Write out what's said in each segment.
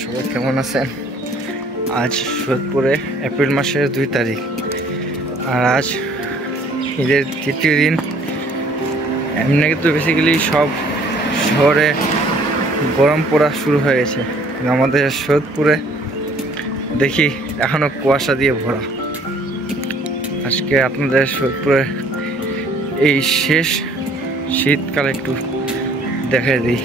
সবাই কেমন আছেন? আজ সৈয়দপুরে এপ্রিল মাসের 2 তারিখ, আর আজ ঈদের তৃতীয় দিন। এমনি কিন্তু বেসিক্যালি সব শহরে গরম পড়া শুরু হয়ে গেছে, কিন্তু আমাদের সৈয়দপুরে দেখি এখনো কুয়াশা দিয়ে ভরা। আজকে আপনাদের সৈয়দপুরে এই শেষ শীতকাল একটু দেখে দিই।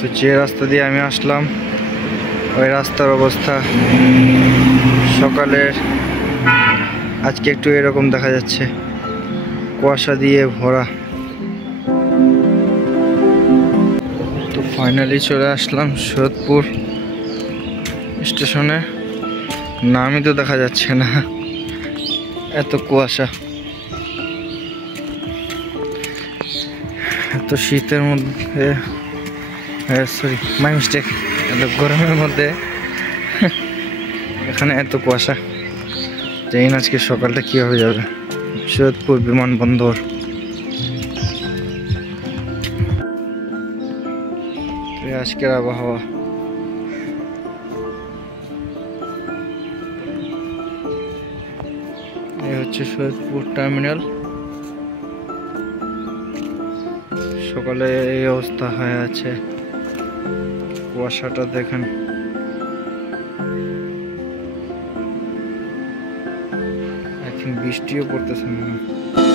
তো যে রাস্তা দিয়ে আমি আসলাম ওই রাস্তার অবস্থা সকালের আজকে একটু এরকম দেখা যাচ্ছে, কুয়াশা দিয়ে ভরা। তো ফাইনালি চলে আসলাম সৈয়দপুর স্টেশনে। নামই তো দেখা যাচ্ছে না, এত কুয়াশা। এত শীতের মধ্যে, সরি মাই মিস্টেক, এত গরমের মধ্যে এখানে এত কুয়াশা। জানি না আজকে সকালটা কীভাবে যাবে। সৈয়দপুর বিমানবন্দর। আজকের আবহাওয়া এই হচ্ছে সৈয়দপুর টার্মিনাল। সকালে এই অবস্থা হয়ে আছে, কুয়াশাটা দেখেন। বৃষ্টিও পড়তেছে মনে হয়।